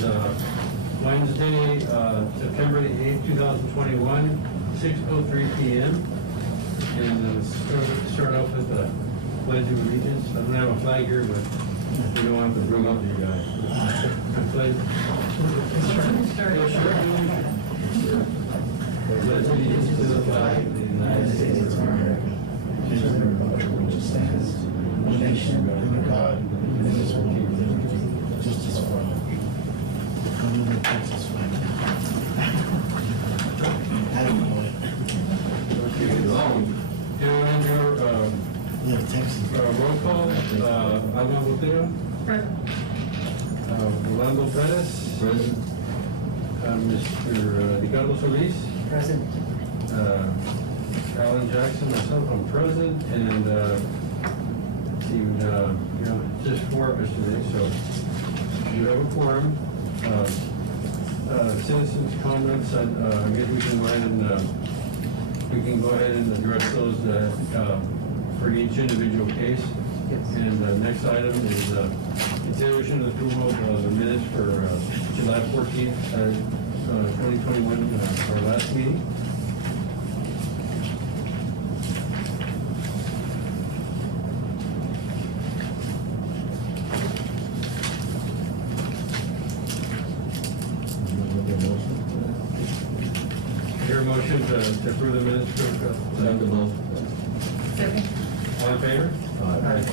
Wednesday, September 8th, 2021, 6:03 p.m. And start off with the Pledge of Allegiance. I don't have a flag here, but we don't have to bring up you guys. I pledge. Pledge allegiance to the flag of the United States of America, and to the republic for which it stands, one nation under God, indivisible, with liberty and justice for all. I'm going to Texas flag. I don't know it. Yeah, Texas. Roll call. Alma Botero. Present. Orlando Perez. Present. Mr. Ricardo Solis. Present. Alan Jackson, myself, I'm present, and just 4 of us today, so you have a quorum. Citizens' comments, I guess we can go ahead and address those for each individual case. Yes. And the next item is consideration of approval of the minutes for July 14th, 2021, our last meeting. Your motion to approve the minutes for Second motion. Second. all in favor? Aye.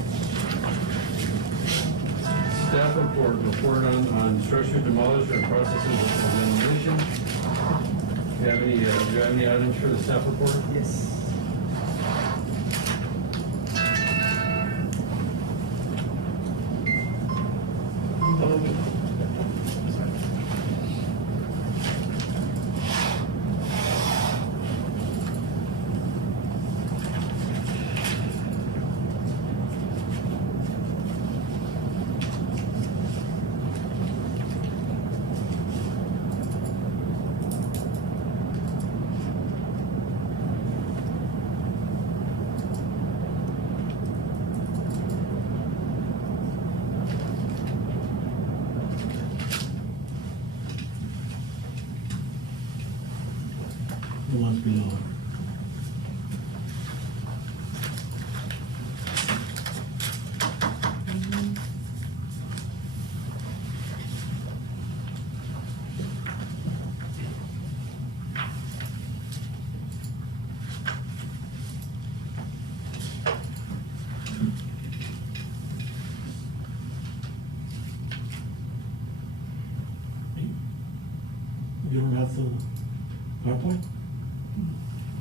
Staff report on structure demolished or processes of demolition. Do you have any items for the staff report? Yes. The ones below. You don't have the PowerPoint?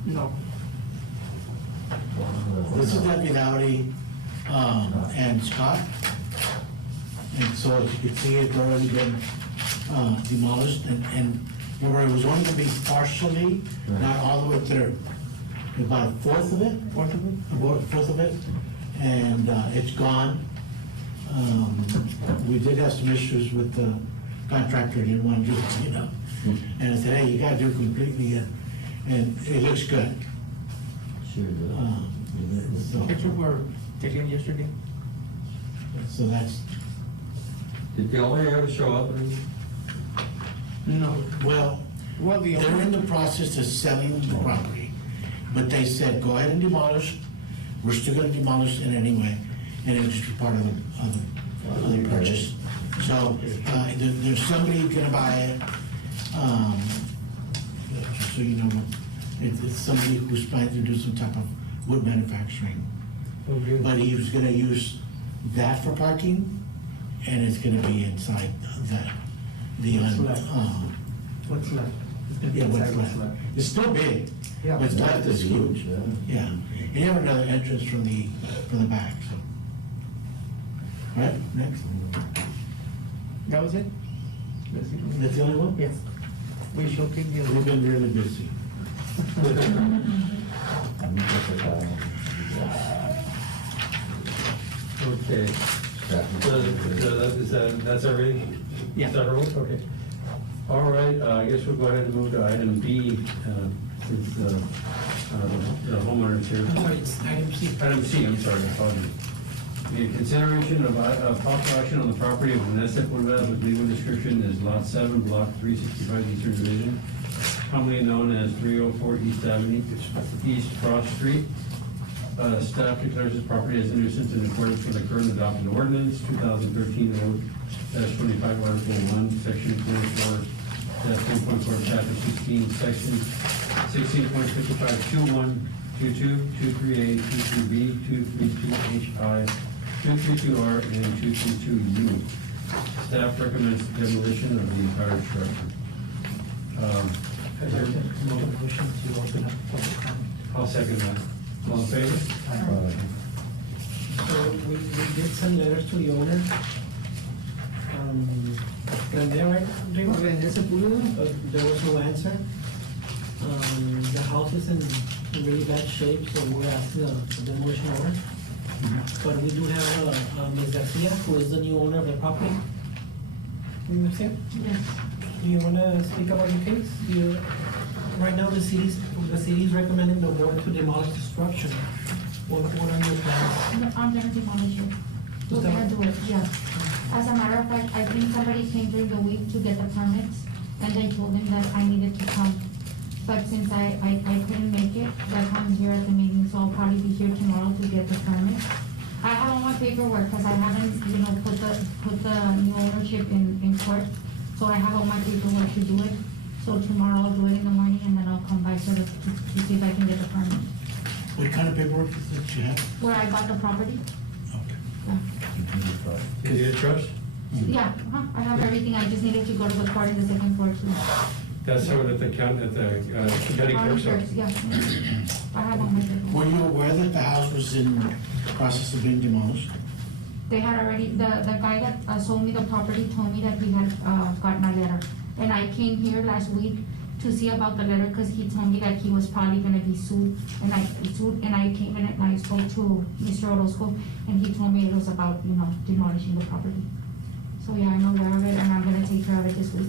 No. This is Deputy Dowdy, and Scott. And so as you can see, it's already been demolished, and where it was only gonna be partially, not all the way through. About a fourth of it, about a fourth of it, and it's gone. We did have some issues with the contractor, didn't want to do it, and I said, hey, you gotta do it completely, and it looks good. Sure does. So- Pictures were taken yesterday. So that's, Did they only ever show up? No. well, Well, the they're in the process of selling the property, but they said, go ahead and demolish. We're still gonna demolish it anyway, and it'll just be part of the purchase. So, there's somebody gonna buy it, just so you know, it's somebody who's planning to do some type of wood manufacturing. But he was gonna use that for parking, and it's gonna be inside What's left? What's left? It's gonna be yeah, what's inside left. It's still big, Yeah. but it's not this huge. Yeah. Yeah, and you have another entrance from the back, so. All right, next. That was it? That's it? That's the only one? Yes. We showcased the We've other. been really busy. Okay. So that's everything? Yeah. Is that all? Okay. All right, I guess we'll go ahead and move to item B, since the homeowner's here. I'm sorry, it's item C. Item C, I'm sorry, apologies. The consideration of possible action on the property of Vanessa Pulveda with legal description is Lot 7, Block 365, Eastern Division, commonly known as 304 East Avenue, East Cross Street. Staff declares this property as a nuisance in accordance with the current adopted ordinance, 2013-0-25, Article 1, Section 24-1.4, Chapter 16, Section 16.55, 21, 22, 23A, 23B, 232HI, 232R, and 232U. Staff recommends demolition of the entire structure. I'd like to make a motion to open up public comment. I'll second that. All in favor? So we did send letters to the owner. And there was no answer. The house is in really bad shape, so we're asking the demolition order. But we do have Ms. Garcia, who is the new owner of the property. Ms. Garcia? Yes. Do you wanna speak about your case? Right now, the city's recommending the board to demolish the structure. What are your plans? No, I'm gonna demolish it. We're gonna do it, yeah. As a matter of fact, I think somebody came during the week to get the permits, and they told him that I needed to come. But since I couldn't make it, that's why I'm here at the meeting, so I'll probably be here tomorrow to get the permit. I have all my paperwork, because I haven't, put the new ownership in court, so I have all my paperwork to do it. So tomorrow I'll do it in the morning, and then I'll come by to see if I can get the permit. What kind of paperwork that you have? Where I got the property? Okay. Yeah. Is it a trust? Yeah, I have everything, I just needed to go to the court in the second floor too. That's sort of at the county clerk's office. Yeah, I have all my Were paperwork. you aware that the house was in the process of being demolished? They had already, the guy that sold me the property told me that he had gotten a letter. And I came here last week to see about the letter, because he told me that he was probably gonna be sued. And I came in and I spoke to Mr. Orozco, and he told me it was about, demolishing the property. So yeah, I'm aware of it, and I'm gonna take care of it this week.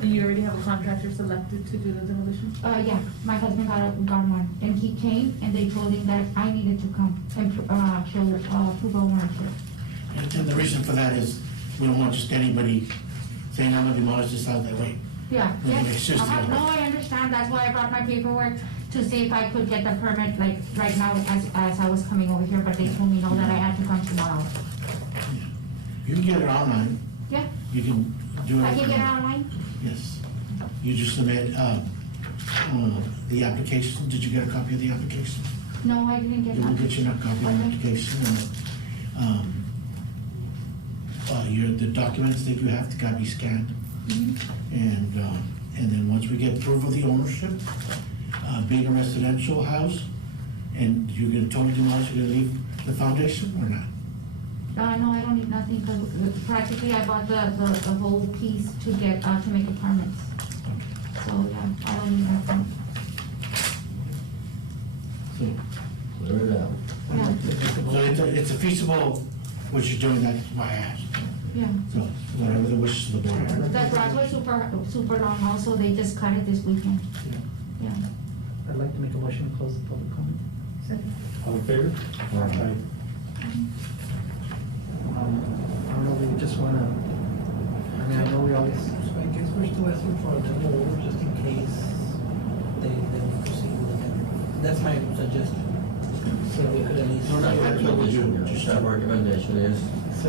And you already have a contractor selected to do the demolition? Yeah, my husband got one, and he came, and they told him that I needed to come and show proof of ownership. And the reason for that is, we don't want just anybody saying, I'm gonna demolish this out that way. Yeah, It's yes. just- No, I understand, that's why I brought my paperwork, to see if I could get the permit, like, right now, as I was coming over here, but they told me no, that I had to come tomorrow. You can get it online, Yeah, you can do it. I can get it online? Yes. You just submit, the application. Did you get a copy of the application? No, I didn't get They will that. get you a copy of the Okay. application, and, the documents that you have gotta be scanned. Mhm. And then once we get proof of the ownership, being a residential house, and you're gonna totally demolish, you're gonna leave the foundation or not? No, I don't need nothing, because practically I bought the whole piece to get, to make the permits. So, yeah, I don't need nothing. So, Clear it out. Yeah, so it's a feasible, what you're doing, that's why I asked. yeah. So, whatever the wishes of the board. The grass was super long also, they just cut it this weekend. Yeah. I'd like to make a motion to close the public comment. All in favor? Aye. I don't know, we just wanna, I know we always, so I guess we're still asking for a demo order just in case they proceed with it. That's my suggestion. So we could at least. Staff recommendation, yeah, staff recommendation is, So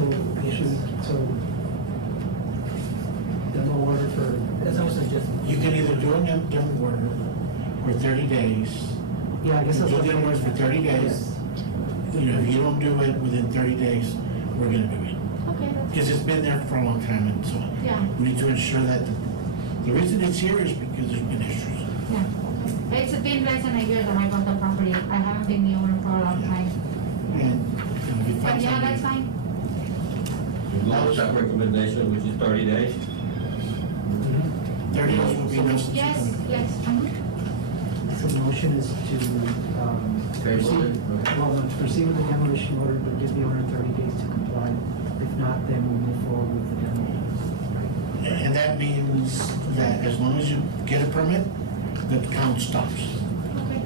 demo order for, that's what I was suggesting. You can either do a demo order for 30 days. Yeah, I guess You that's do what. the orders for 30 days. If you don't do it within 30 days, we're gonna do it. Okay, that's, Because it's been there for a long time, and so yeah, we need to ensure that the reason it's here is because there's been issues. yeah. It's been less than a year that I bought the property, I haven't been the owner for a long time. And if you But find yeah, that's somebody. fine. you go with staff recommendation, which is 30 days. 30 days will be no. Yes, yes. So the motion is to, Table proceed, it, okay. well, no, to proceed with the demolition order, but give the owner 30 days to comply. If not, then we'll move forward with the demo. And that means that as long as you get a permit, the count stops, Okay.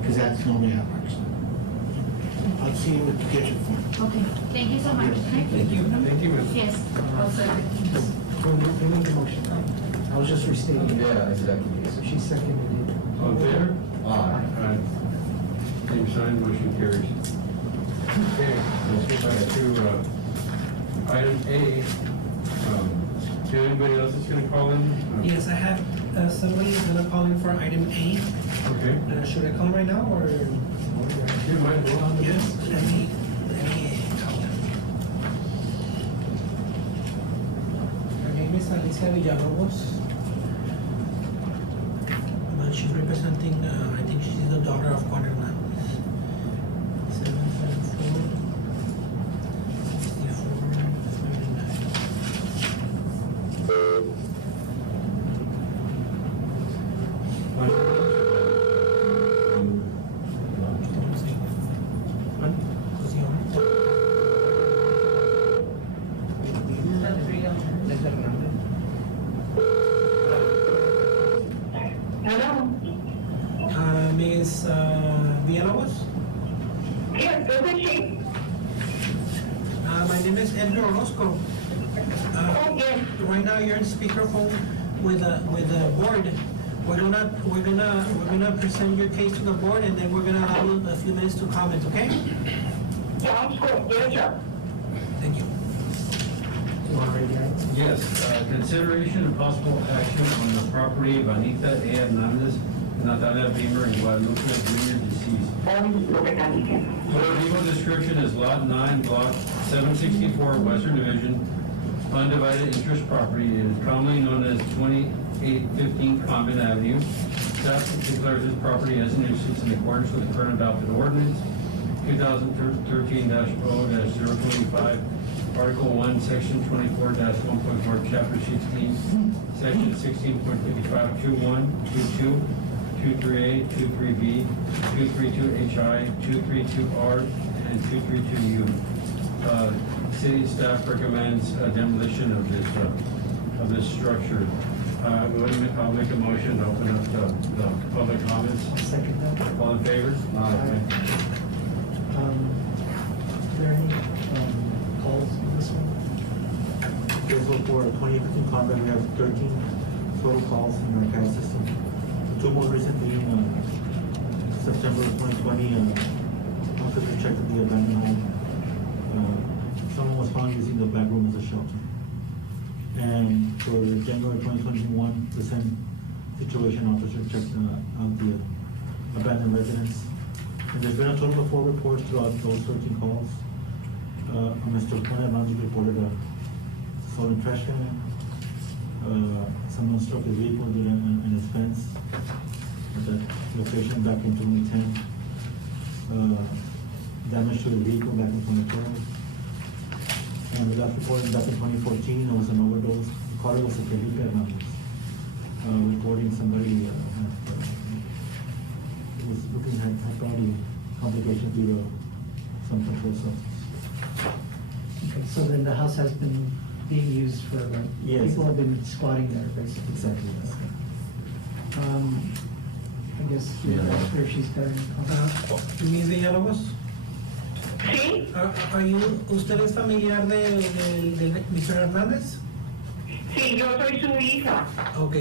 because that's normally how it works. I'll see see what to get you for. Okay, thank you so much. Thank you. Thank you, ma'am. Yes. I'll second. Who made the motion? I was just restating it. Yeah, exactly. So she seconded it. All in favor? Aye. Aye. Same sign, motion carries. Okay, let's get back to, item A. Do anybody else that's gonna call in? Yes, I have, somebody is gonna call in for item A. Okay. Should I call right now, or? You might go on. Yes, let me call them. Her name is Alicia Villalobos. But she's representing, I think she's the daughter of Juan Hernandez. 774 That's real. Hello. Ms. Villalobos? Yes, this is she. My name is Edgar Orozco. Oh, yes. Right now, you're in speakerphone with the board. We're gonna present your case to the board, and then we're gonna allow you a few minutes to comment, okay? Sounds good. Yes, sir. Thank you. Do you want to read it? Yes, consideration and possible action on the property of Anita A. Hernandez, Natalia Beamer, and Guadalupe Junior, deceased. Lo que están diciendo. The legal description is Lot 9, Block 764, Western Division, undivided interest property. It is commonly known as 2815 Convent Avenue. Staff declares this property as a nuisance in accordance with the current adopted ordinance, 2013-0-025, Article 1, Section 24-1.4, Chapter 16, Section 16.55, 21, 22, 23A, 23B, 232HI, 232R, and 232U. City staff recommends demolition of this structure. I'll make a motion to open up the public comments. Second that. All in favor? Is there any calls on this one? Okay, so for 2015 combat, we have 13 total calls in our CAD system. The two most recent being September of 2020, officer checked the abandoned home. Someone was found using the back room as a shelter. And for January 2021, the same situation, officer checked out the abandoned residence. And there's been a total of 4 reports throughout those 13 calls. Mr. Juan Hernandez reported a stolen trash can. Someone struck his vehicle in his fence at that location back in 2010. Damage to the vehicle back in 2012. And the last report back in 2014, there was an overdose. The caller was a Felipe Hernandez, reporting somebody was looking at probably complications due to some controlled substance. Okay, so then the house has been being used for, Yes. people have been squatting there, basically. Exactly. I guess you're after she's got any comments. Ms. Villalobos, Sí. ¿usted es familiar de Mr. Hernández? Sí, yo soy su hija. Ok.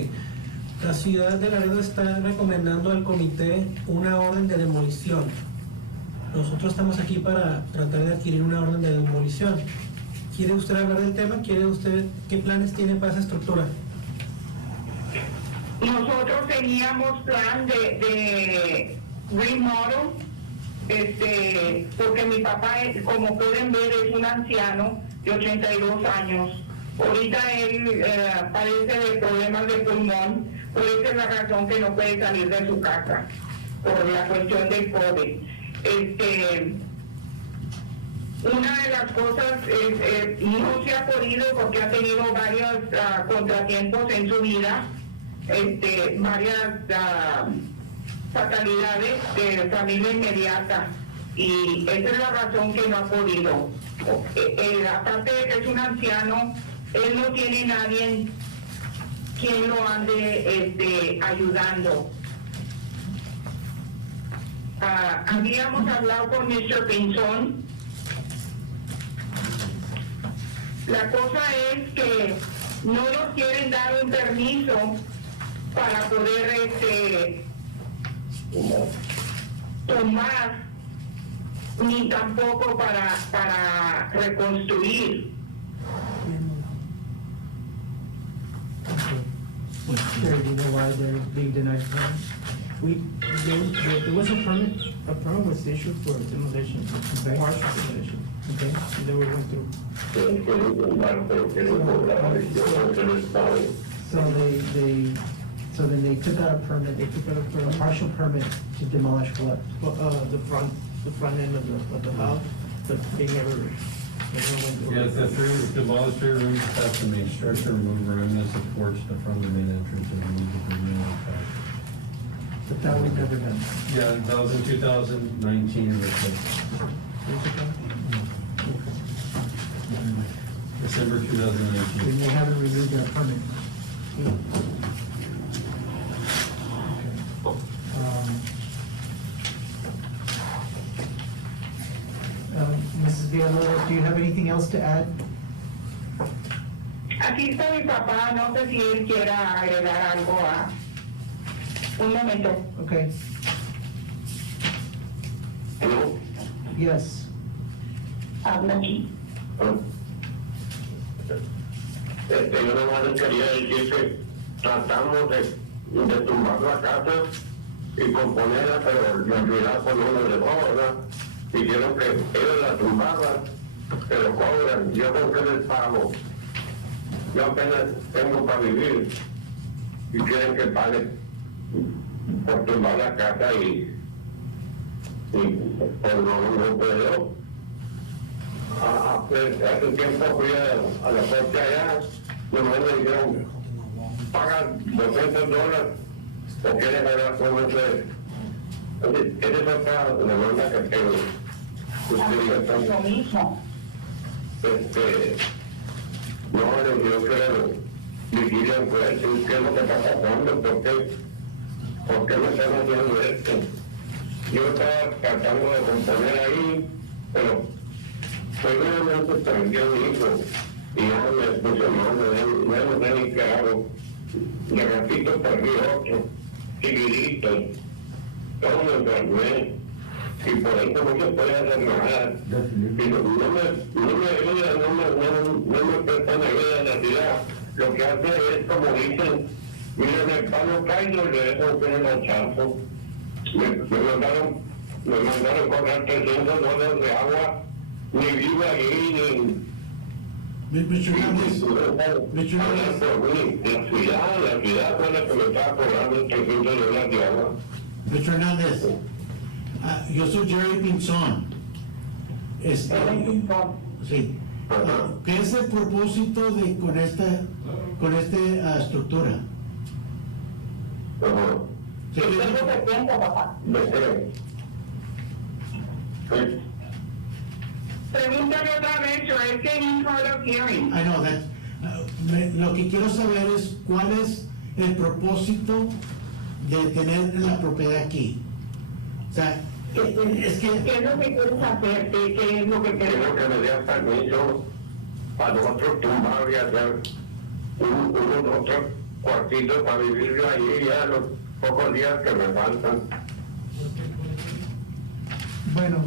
La ciudad de Laredo está recomendando al comité una orden de demolición. Nosotros estamos aquí para tratar de adquirir una orden de demolición. ¿Quiere usted hablar del tema? ¿Quiere usted qué planes tiene para esa estructura? Nosotros teníamos plan de remodel, porque mi papá, como pueden ver, es un anciano de 82 años. Ahorita él padece de problemas de pulmón, por esa es la razón que no puede salir de su casa, por la cuestión del COVID. Una de las cosas es, no se ha podido porque ha tenido varios contratiempos en su vida, varias fatalidades de familia inmediata, y esa es la razón que no ha podido. Aparte de que es un anciano, él no tiene nadie quien lo ande ayudando. habíamos hablado con Mr. Pinzón. La cosa es que no nos quieren dar un permiso para poder tomar, ni tampoco para reconstruir. Jerry, do you know why they're being denied permit? There was a permit was issued for demolition, partial demolition, Okay, and then we went through. so then they took out a permit, they took out a partial permit to demolish what? The front end of the house, but they never went through. Yeah, the demolished 3 rooms, that's the main structure, remove room that supports the front of the main entrance and remove the main entrance. But that was never done. Yeah, that was in 2019, December 2019. Then they haven't renewed their permit. Mrs. Villalobos, do you have anything else to add? Aquí está mi papá, no sé si él quiera agregar algo a... Un momento. Okay, ¿Aló? yes. Habla aquí. Yo nomás les quería decir que tratamos de tumbar la casa y componerla, pero la ciudad con uno de dos, ¿verdad? Dijeron que ellos la tumbaban, pero cobran, yo con qué les pago. Yo apenas tengo para vivir y quieren que pague por tumbar la casa y pues no puedo. Hace tiempo fui a la corte allá, nomás me dijeron, paga $200 o quieres pagar con ese. Esa es otra demanda que tengo. Es lo mismo. No, yo quiero vivir en juicio, ¿qué es lo que está pasando? ¿Por qué me están haciendo esto? Yo estaba tratando de componer ahí, pero seguramente tranqué a mi hijo y ya me funcionó, no sé ni qué hago. De ratito perdí otro, seguidito, todo me enfermé y por eso no se puede hacer nada. Y no me ayuda, no me prestan ayuda en la ciudad. Lo que hace es como dicen, miren el palo caído y le dejo un hachazo. Me mandaron cobrar $300 de agua, ni vivo ahí, Mr. Hernández, la ciudad fue la que me estaba cobrando $300 de agua. Mr. Hernández, yo soy Jerry Pinzón. Sí. ¿Qué es el propósito de con esta estructura? Yo tengo 70, papá. Pregúntale otra vez, yo es que he's hard of hearing. I know that. Lo que quiero saber es cuál es el propósito de tener la propiedad aquí. O sea, es que... ¿Qué es lo que quieres hacer? ¿Qué es lo que quieres Quiero que me den permiso para nosotros tumbar y hacer unos otros cuartitos para vivir yo allí ya los pocos días que me faltan. Bueno,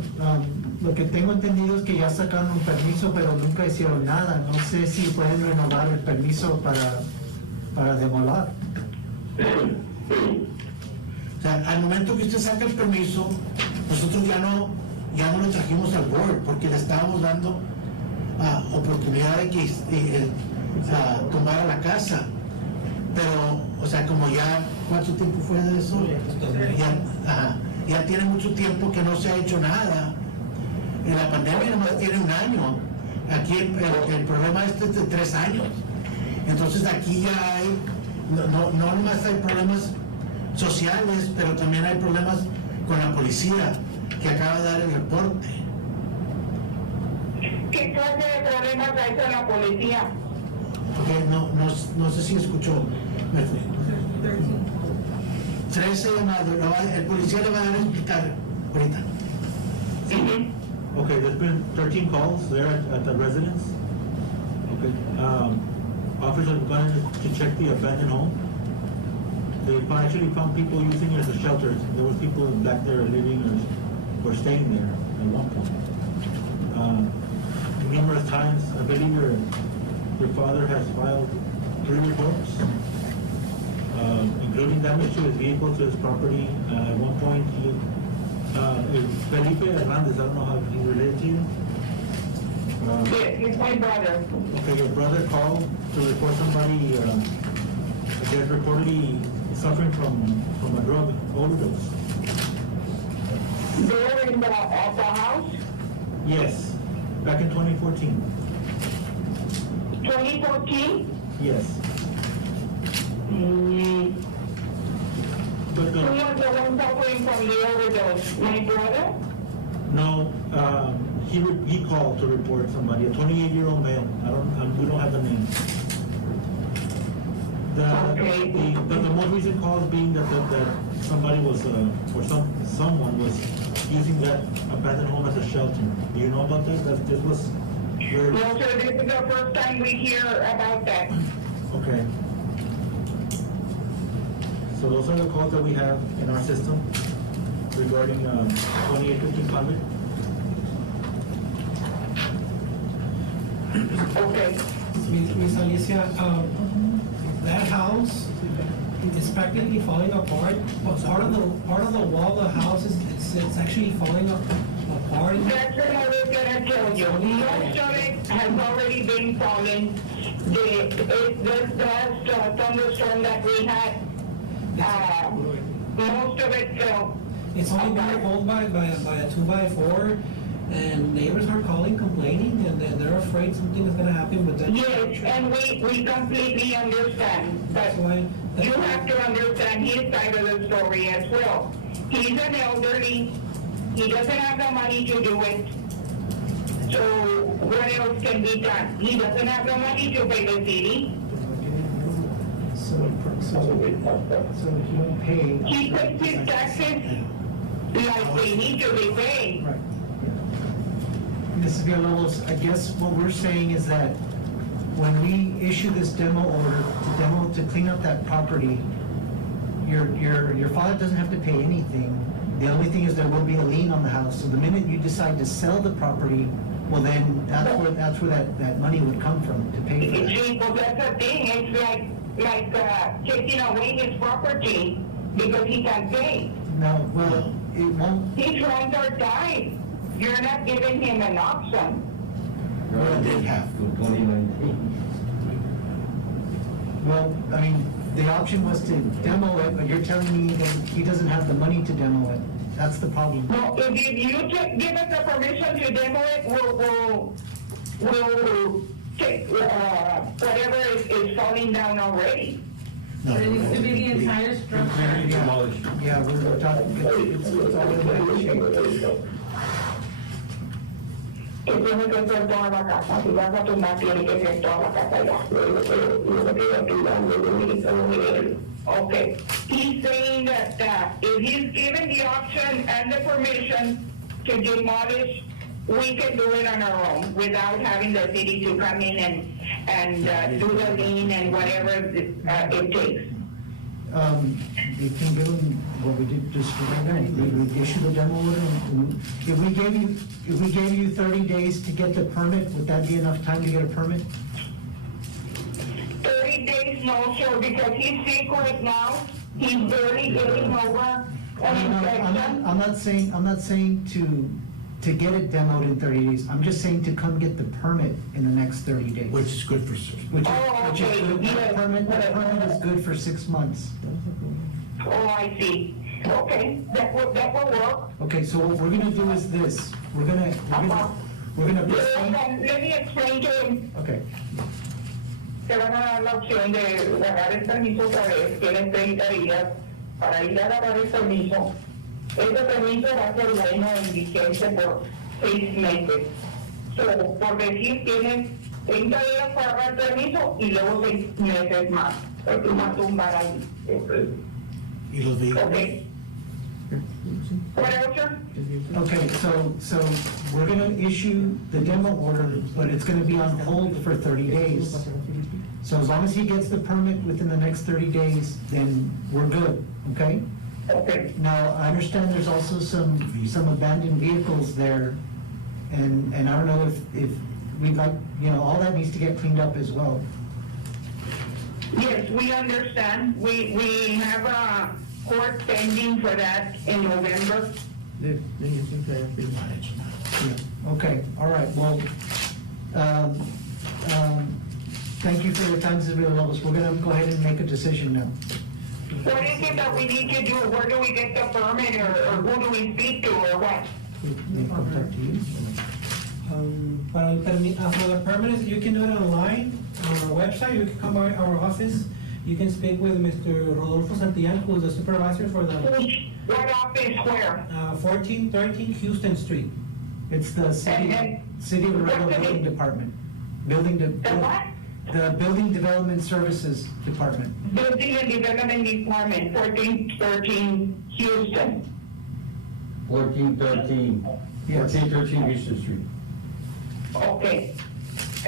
lo que tengo entendido es que ya sacaron un permiso, pero nunca hicieron nada. No sé si pueden renovar el permiso para demoler. Sí. O sea, al momento que usted saca el permiso, nosotros ya no lo trajimos al board porque le estábamos dando oportunidad de que tomara la casa. Pero, o sea, como ya, ¿cuánto tiempo fue de eso? Ya tiene mucho tiempo que no se ha hecho nada. En la pandemia nomás tiene 1 año. Aquí el problema es de 3 años. Entonces aquí ya hay, no nomás hay problemas sociales, pero también hay problemas con la policía, que acaba de dar el reporte. ¿Qué clase de problemas hay con la policía? Porque no sé si escuchó. 13 llamados, el policía le va a dar a explicar. ahorita. Okay, there's been 13 calls there at the residence. Okay, officers have gone in to check the abandoned home. They actually found people using it as a shelter. There was people back there living or staying there at one point. Numerous times, I believe your father has filed 3 reports, including damage to his vehicle, to his property. At one point, Felipe Hernandez, I don't know how he related to you. Yes, he's my brother. Okay, your brother called to report somebody, I guess reportedly suffering from a drug overdose. There in the house, Yes, back in 2014. 2014. Yes. But Who was the one suffering from the overdose? My brother? no, he called to report somebody, a 28-year-old male. We don't have the name. Okay. The most recent calls being that somebody was, or someone was using that abandoned home as a shelter. Do you know about that? This was where. No, sir, this is the first time we hear about that. Okay. So those are the calls that we have in our system regarding 2815 Convent. Okay. Miss Alicia, that house is practically falling apart. But part of the wall of the house it's actually falling apart. That's what I was gonna tell you. Most of it has already been fallen. The last thunderstorm that we had, most of it fell. It's only being held by a 2x4, and neighbors are calling, complaining, and they're afraid something is gonna happen with that. Yes, and we completely understand, but That's why. you have to understand his side of the story as well. He's an elderly, he doesn't have the money to do it. So what else can be done? He doesn't have the money to pay the city. So if you don't pay. He pays his taxes like they need to be paid. Right. Mrs. Villalobos, I guess what we're saying is that when we issue this demo order, to clean up that property, your father doesn't have to pay anything. The only thing is there will be a lien on the house. So the minute you decide to sell the property, well then, that's where that money would come from, to pay for that. See, well, that's the thing, it's like taking away his property because he can't pay. No, well, it won't, His rent are tied. You're not giving him an option. Well, it did have. To 2019. well, I mean, the option was to demo it, but you're telling me that he doesn't have the money to demo it. That's the problem. No, if you give us the permission to demo it, we'll take, whatever is falling down already. No, But it needs to be the entire structure. Demolished. Yeah, we're talking, it's all in that shape. Que tiene que ser toda la casa. Si vas a tomar, tiene que ser toda la casa ya. Okay. He's saying that if he's given the option and the permission to demolish, we can do it on our own without having the city to come in and do the lien and whatever it takes. You can give them what we did just right now, we issue the demo order, and if we gave you 30 days to get the permit, would that be enough time to get a permit? 30 days, no, sir, because he's sick right now. He's barely getting over an infection. I'm not saying to get it demoed in 30 days, I'm just saying to come get the permit in the next 30 days. which is good for six. Which is okay, good. yeah. The permit is good for 6 months. Oh, I see. Okay, that will work. Okay, so what we're gonna do is this, we're gonna proceed. Let me explain to him. Okay, Te van a dar la opción de agarrar el permiso otra vez. Tienes 30 días para ir a agarrar el permiso. Ese permiso va a ser bueno en vigencia por 6 meses. So, por decir, tienes 30 días para agarrar el permiso y luego 6 meses más. Porque va a tumbar ahí. Y los vehículos. Ok. What else, sir? Okay, so we're gonna issue the demo order, but it's gonna be on hold for 30 days. So as long as he gets the permit within the next 30 days, then we're good, okay? Okay. Now, I understand there's also some abandoned vehicles there, and I don't know if we'd like, all that needs to get cleaned up as well. Yes, we understand. We have a court pending for that in November. Yeah, okay, all right, well, thank you for your time, Mrs. Villalobos. We're gonna go ahead and make a decision now. What is it that we need to do? Where do we get the permit, or who do we speak to, or what? We'll contact you. For the permits, you can do it online, on our website, you can come by our office, you can speak with Mr. Rodolfo Santillan, who is the supervisor for the What office, where? 1413 Houston Street. It's the City of Laredo Building Department. The what? The Building Development Services Department. Building and Development Department, 1413 Houston. 1413. Yes. 1413 Houston Street. Okay.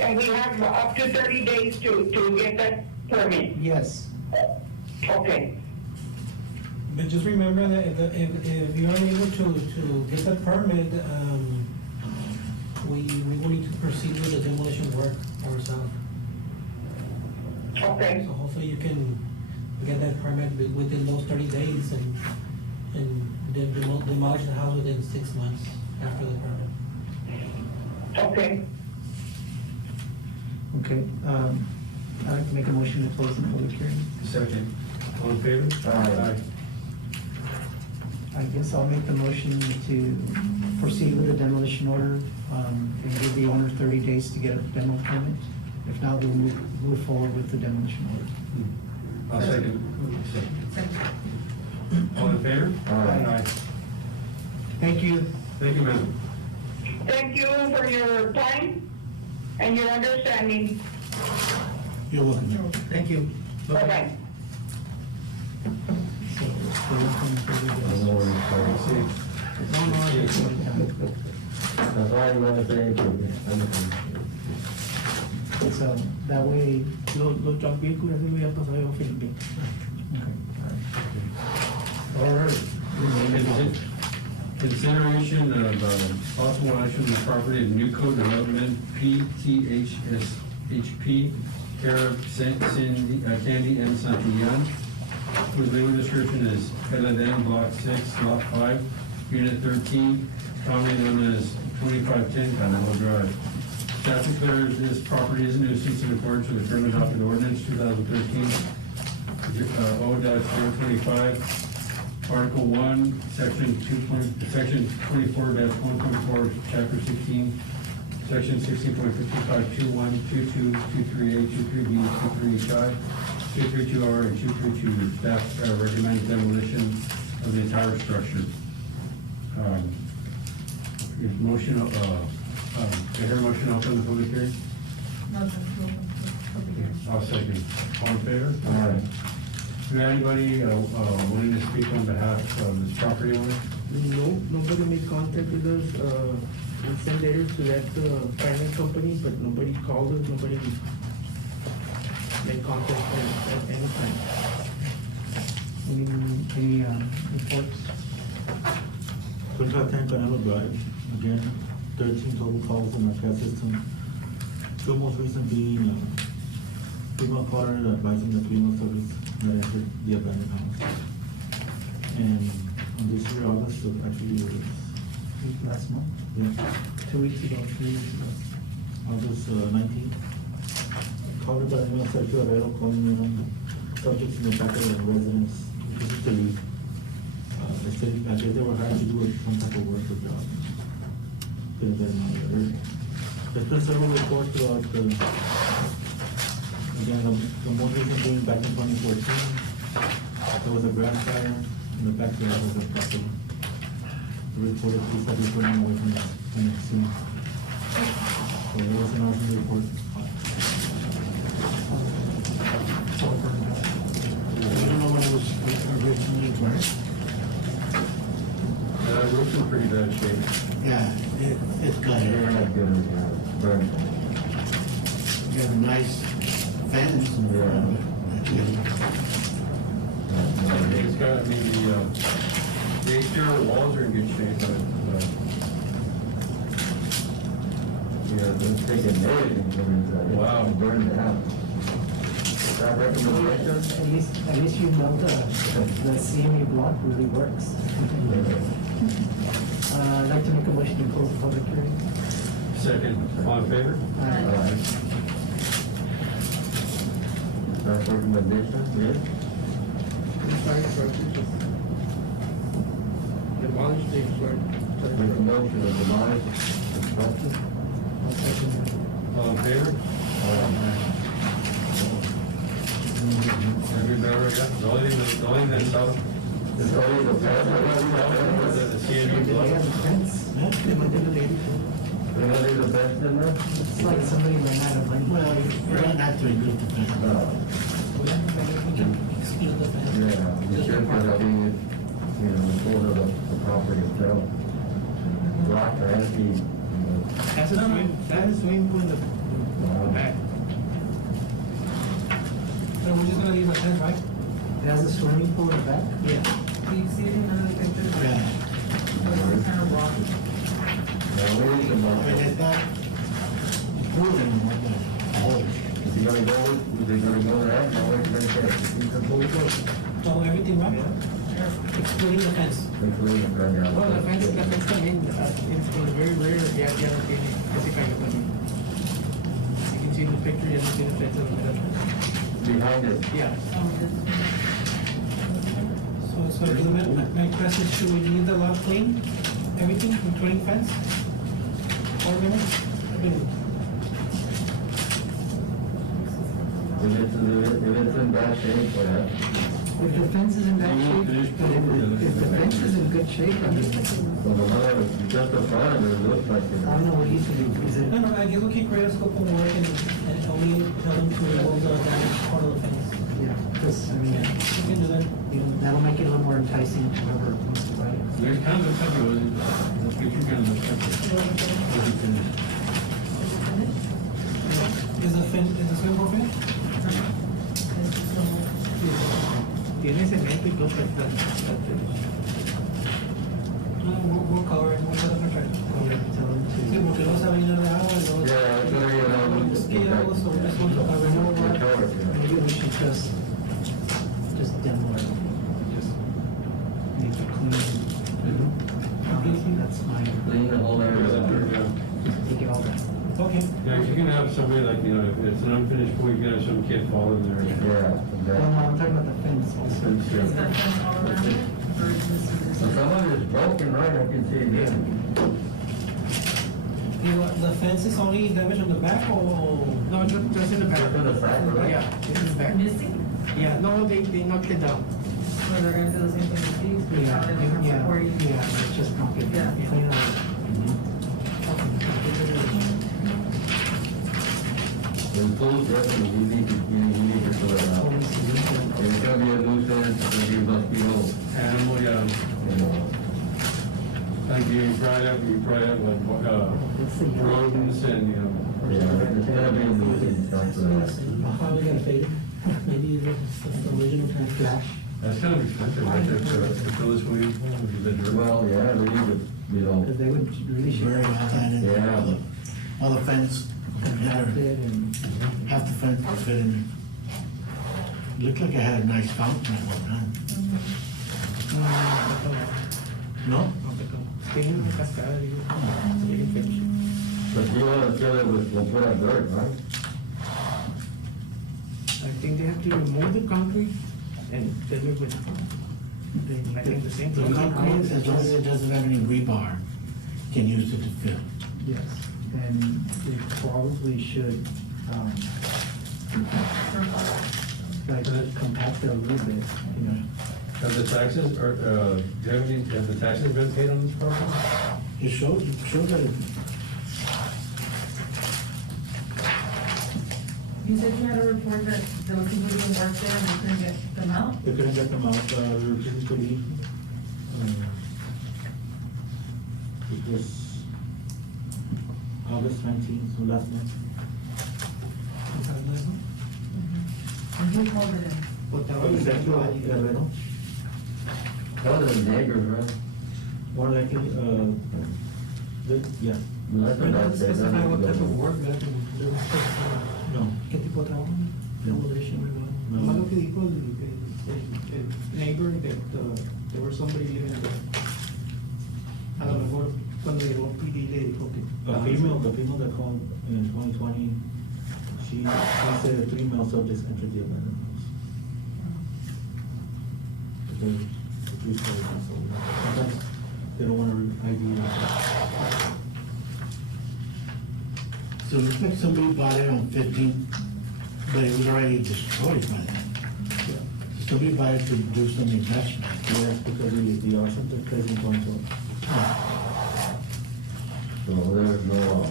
And we have up to 30 days to get that permit. Yes. Okay. But just remember that if you are able to get the permit, we will need to proceed with the demolition work ourselves. Okay. So hopefully you can get that permit within those 30 days and then demolish the house within 6 months after the permit. Okay. Okay, I'd like to make a motion to close the public hearing. Second. All in favor? Aye. I guess I'll make the motion to proceed with the demolition order, and give the owner 30 days to get a demo permit. If not, we'll move forward with the demolition order. I'll second. All in favor? Aye. Thank you. Thank you, ma'am. Thank you for your time and your understanding. You're welcome. Thank you. Bye-bye. So, we're looking for the- I'm already sorry. No, no, it's already done. That's why I'm gonna say, So, that way, Los junk vehicles, ese voy a pasar yo Felipe. All right. Consideration of possible action on the property of Newco Development, PTHSHP, care of Candy and Santillan, whose legal description is LNM Block 6, Lot 5, Unit 13, commonly known as 2510 Canelo Drive. Staff declares this property is a nuisance in accordance with the current adopted ordinance 2013 O-025. Article 1, Section 24-1.4, Chapter 16, Section 16.55, 21, 22, 23A, 23B, 23HI, 232R, and 232. Staff recommends demolition of the entire structure. Is motion, I hear a motion to open the public hearing? I'll second. All in favor? Aye. Is there anybody wanting to speak on behalf of this property owner? No, nobody made contact with us. We sent letters to that finance company, but nobody called us, nobody made contact at any time. any reports? 2510 Canelo Drive, again, 13 total calls on our CAD system. Two most recent being, female caller advising the female service that entered the abandoned house. And on this year, August, so actually it was, Last month, yeah, 2 weeks ago, 3 weeks ago. August 19th. Called by email, Sergio Herrero, calling in on subjects in the back of the residence, physically, they said, I guess they were hired to do some type of work or job. Couldn't get them out of there. There's been several reports about again, the most recent being back in 2014, there was a grass fire in the backyard of the property. The reported police had been running away from the scene. So there was an arson report. You don't know when it was originally burnt? gonna burn. You have a nice fence in front of it. It's got, I mean, the exterior walls are in good shape, but, Yeah, they're taking everything from inside. Wow. Burn it out. Is that recommendation? At least you know the CME block really works. I'd like to make a motion to close the public hearing. second, all in favor? Alright. That's recommendation, yes? Demolish the exterior. Make a motion to demolish the structure. I'll second that. All in favor? Everybody, yeah, the only that's out, It's only the the CNU They block. have a fence. They want to leave the fence in there? It's like somebody ran out of money. Well, you don't have to include the fence. No. We can exclude the fence. Yeah, you should put it in, you know, go to the property itself. Rock or empty, you know. That's a swimming pool in the back. So we're just gonna leave a fence, right? It has a swimming pool in the back? Yeah. Do you see it in none of the pictures? Yeah. It's kind of wrong. Now, we need to I mean, demolish. it's not pool anymore, but oh, Is he gonna go, is he gonna go there? No, he's gonna get it. He's gonna go with it. So everything, right? Excluding the fence. Hopefully, he's gonna get it. Well, the fence también, it's very rare, ya no tiene ese cambio también. You can see in the picture, ya no tiene fence in the middle. Behind it. Yeah. So my question is, should we leave the lot clean? Everything, including fence? Or minutes? I mean, If it's in bad shape, yeah. If the fence is in bad shape, but if the fence is in good shape, I mean, Well, the mother, just the front of it looks like I it. don't know what he's gonna do. Is it? no, I guess we can create a scope of work and only tell them to remove the damaged part of the fence. Yeah, because, I mean, We can do that. you know, that'll make it a little more enticing to whoever wants to buy it. There's kind of a couple of, the picture kind of looks like Is the swimming pool finished? Tiene cemento y todo, We'll cover it, we'll cover the contract. Tell them Sí, to. porque luego se va a llenar de agua y luego... Yeah, it's gonna be an old- Mosquitoes, so just want to cover it. The cover, yeah. Maybe we should just demo it. Just make it clean. That's fine. Clean the whole area. Take it all down. Okay. Yeah, you can have somebody like, you know, if it's an unfinished pool, you can have some kid fall in there. Yeah, Well, no, exactly. I'm talking about the fence also. Since, Is yeah. that fence all around it? Or is this? So some of it is broken, right? I can see it here. The fence is only damaged on the back or? No, just in the back. Just on the side, right? Yeah, just in the back. Missing? Yeah, no, they knocked it down. Or they're gonna do the same thing with these? Yeah, How they come yeah, support you? yeah, it's just not good. Yeah. Clean it up. The pool, definitely, you need to fill it out. It's gonna be a nuisance, it's gonna be mosquito, Animal, yeah, you know. like you probably have like, rodents and, you know. Yeah, it's gonna be a nuisance, that's right. How are we gonna fade it? Maybe the original kind of flash. That's kind of expensive, right, to fill this way, with the dirt. Well, yeah, we need to, you know, Because they would really should. bury all that in there, Yeah. all the fence, Compact it and. half the fence will fit in there. Looked like it had a nice fountain at one time. No? No te como. Tiene una cascada, digo. So they can finish it. but you wanna fill it with, we'll put on dirt, right? I think they have to remove the concrete and fill it with, I think the same. The concrete, as long as it doesn't have any rebar, can use it to fill. Yes, and they probably should, like, compact it a little bit, you know. Have the taxes, or, have the taxes been paid on this property? It shows that it, You said you had a report that there was people doing work there and they couldn't get them out? They couldn't get them out, they refused to leave. It was, August 19th, so last month. And who called it in? Guerrero. That was neighbors, right? More likely, yeah, No, that's Pero what I no said. specify what type of work, ¿verdad? Que debe specify no. ¿Qué tipo de trabajo? Demolition, ¿verdad? No. Nomás lo que dijo el neighbor, that there was somebody living there. A lo mejor cuando llegó PD le dijo que. The female that called in 2020, she said the 3 male subjects entered the abandoned house. The 3-story house, so sometimes they don't want to ID it. So it looks like somebody bought it on 15, but it was already destroyed by then. Somebody bought it to do some investment. Yes, because the arson took place in 2020. So there's no,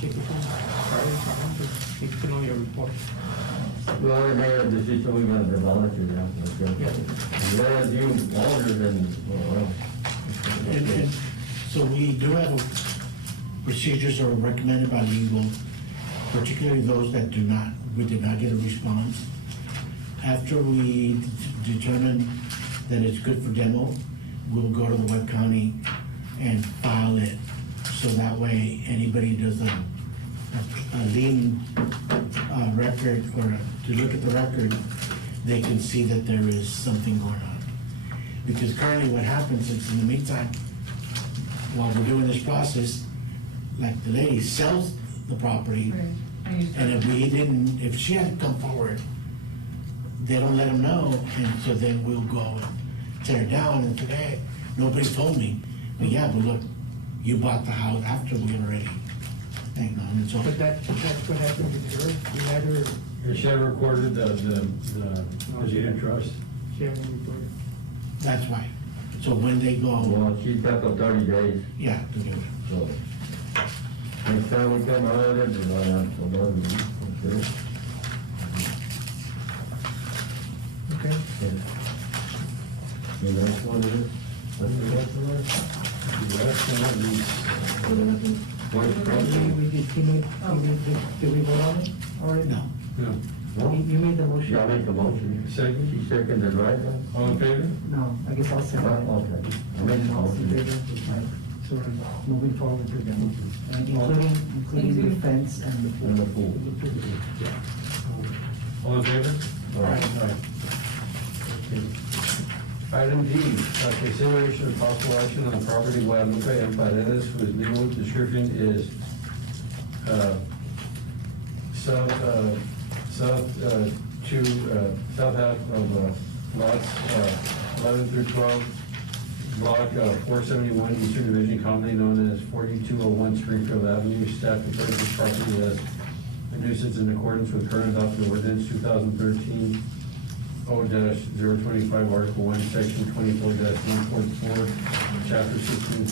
Check it from prior time to need to know your report. well, they made a decision, we gotta demolish it, yeah. Yeah. Whereas you older than, well, And so we do have procedures that are recommended by legal, particularly those that we did not get a response. After we determine that it's good for demo, we'll go to the Webb County and file it. So that way, anybody does a lien record or to look at the record, they can see that there is something going on. Because currently what happens is in the meantime, while we're doing this process, like the lady sells the property, and if she hadn't come forward, they don't let them know, and so then we'll go and tear it down and say, hey, nobody told me. But yeah, but look, you bought the house after we already, hang on, and so. But that's what happened with her. We had her, She had recorded the deed of trust. she hadn't reported. That's why. So when they go, well, she's got the 30 days, yeah, to do it. so. Next time we come out of it, we're gonna have to go, okay? Okay. The next one is, what's the next one? The rest of it is- Did we vote on it already? No. No. You made the motion. Yeah, I make the motion. Second? She seconded, right? All in favor? No, I guess I'll second it. Okay. I make the All in motion. favor? Right. So we're moving forward to them, and including the fence and the pool. And the pool. All in favor? All right. Okay. Item D, consideration of possible action on property Guadalupe and Paredes, whose legal description is, south half of, lots, 11 through 12, block, 471, Eastern Division, commonly known as 4201 Springfield Avenue. Staff declares this property as a nuisance in accordance with current adopted ordinance 2013 0-025, Article 1, Section 24-1.4, Chapter 16,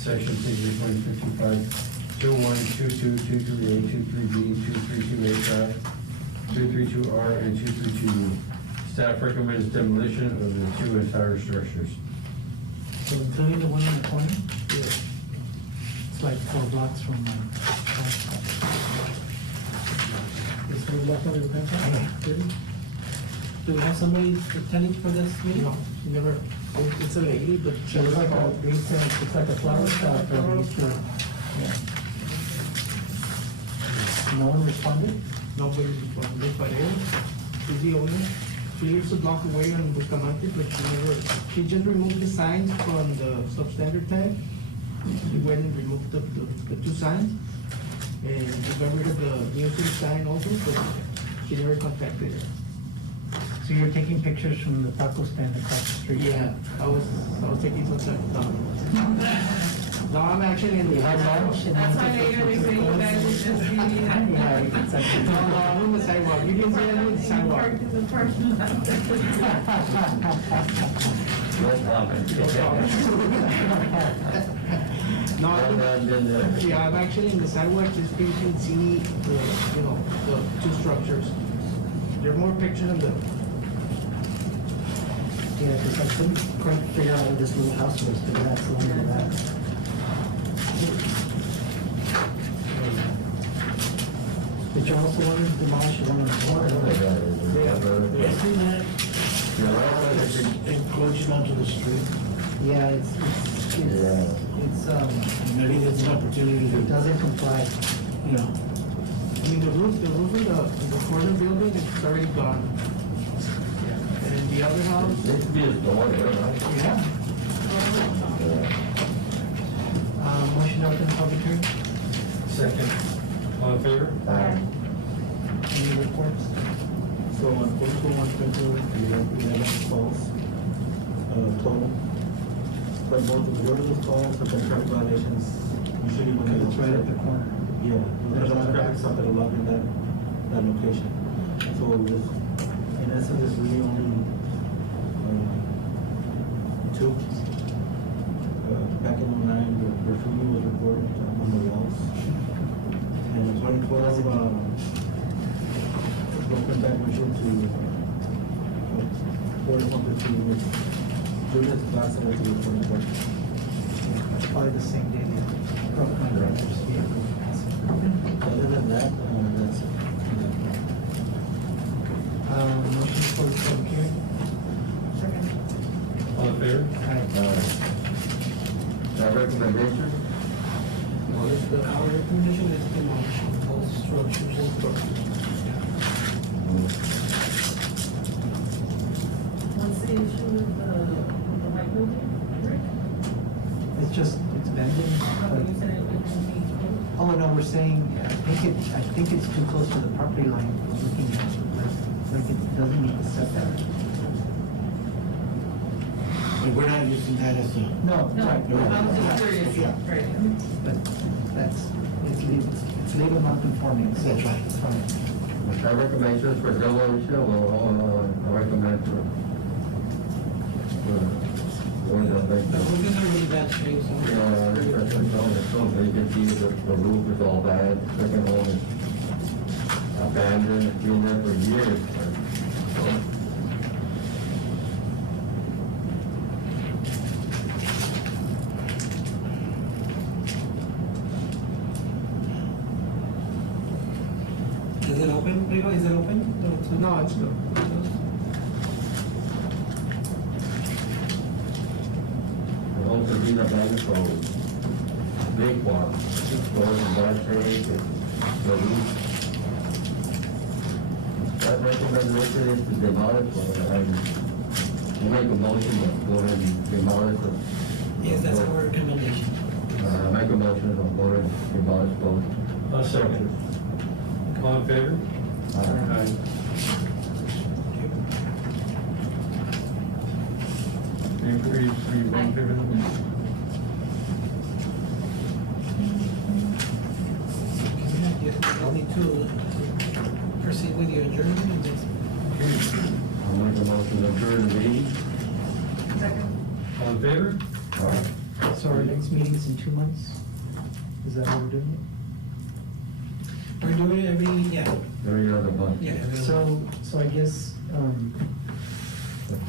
Section 2055, 201, 22, 238, 23B, 232H, 232R, and 232U. Staff recommends demolition of the two entire structures. So including the one in the corner? Yeah. It's like 4 blocks from my house. Is there left over the fence? Do we have somebody attending for this meeting? No, she never, it's a lady, but she So was it's like like, it's like a flower shop for these two. Yeah. No one responded? nobody responded, but she's the owner. She lives a block away on Bustamante, but she just removed the signs from the substandard tag. She went and removed the 2 signs, and she got rid of the New City sign also, but she never contacted her. So you're taking pictures from the taco stand across the street? Yeah, I was taking some stuff. No, I'm actually in the. That's why later they say you guys will just be. Yeah, exactly. No, I'm on the sidewalk. You can see I'm on the sidewalk. Parked in the parking lot. No problem. No, I'm actually in the sidewalk, just so you can see the 2 structures. There are more pictures on the. Yeah, because I couldn't quite figure out where this little house was, but that's along the back. Did you also want to demolish one on the corner? Yes, we might. Yeah, Encroaching onto the street. Yeah, it's, Maybe there's an opportunity it to, doesn't comply. you know, I mean, the roof in the corner building, it's already gone. And in the other house, needs to be a door there, right? Yeah. Motion to open the public hearing. Second. All in favor? Any reports? So on Portugal one Sprinter, we have 11 calls, total. But most of the majority of those calls have been traffic violations, usually when Because it's right at the corner. Yeah, There's there's a lot of traffic stop at a lot in that location. So this, in essence, it's really only, two. Back in 09, the graffiti was reported on the walls. And in 2012, broken back machine to, Port of 115, which Julius Glass had to report in court. It's probably the same day they broke my brother's vehicle. Other than that, that's it. Motion to close the public hearing. All in favor? That recommendation? Our recommendation is to demolish all structures. What's the issue with the white building, Rick? It's just, it's bending. Oh, you said it would be cool. Oh, no, we're saying, I think it's too close to the property line, we're looking at it, like it doesn't meet the setback. but we're not using that as a, No, No, right, I was just curious, Yeah. right? but that's, it's legal non-conforming. So That's right. It's fine. I recommend just for demolition, I recommend for the The roof is in really bad shape, so. yeah, that's so vacancy, the roof is all bad, second home is abandoned, it's been there for years. Is it open, Rigo, is it open? no, it's good. The homes have been abandoned for big while, stores in bad shape, the roof. That recommendation is to demolish, I make a motion to go ahead and demolish it. Yes, that's our recommendation. Make a motion to go ahead and demolish both. I'll second. All in favor? Aye. Are you all in favor? I'll need to proceed with your adjournment and just. I'll make a motion to adjourn the meeting. All in favor? So our next meeting's in 2 months? Is that how we're doing We're doing it every, yeah, Every other month. yeah. it? every- So I guess, we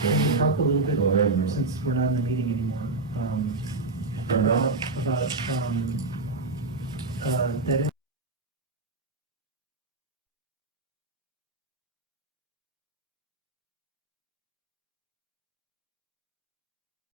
can talk a little bit, Go ahead. since we're not in the meeting anymore, Turn on. about, dead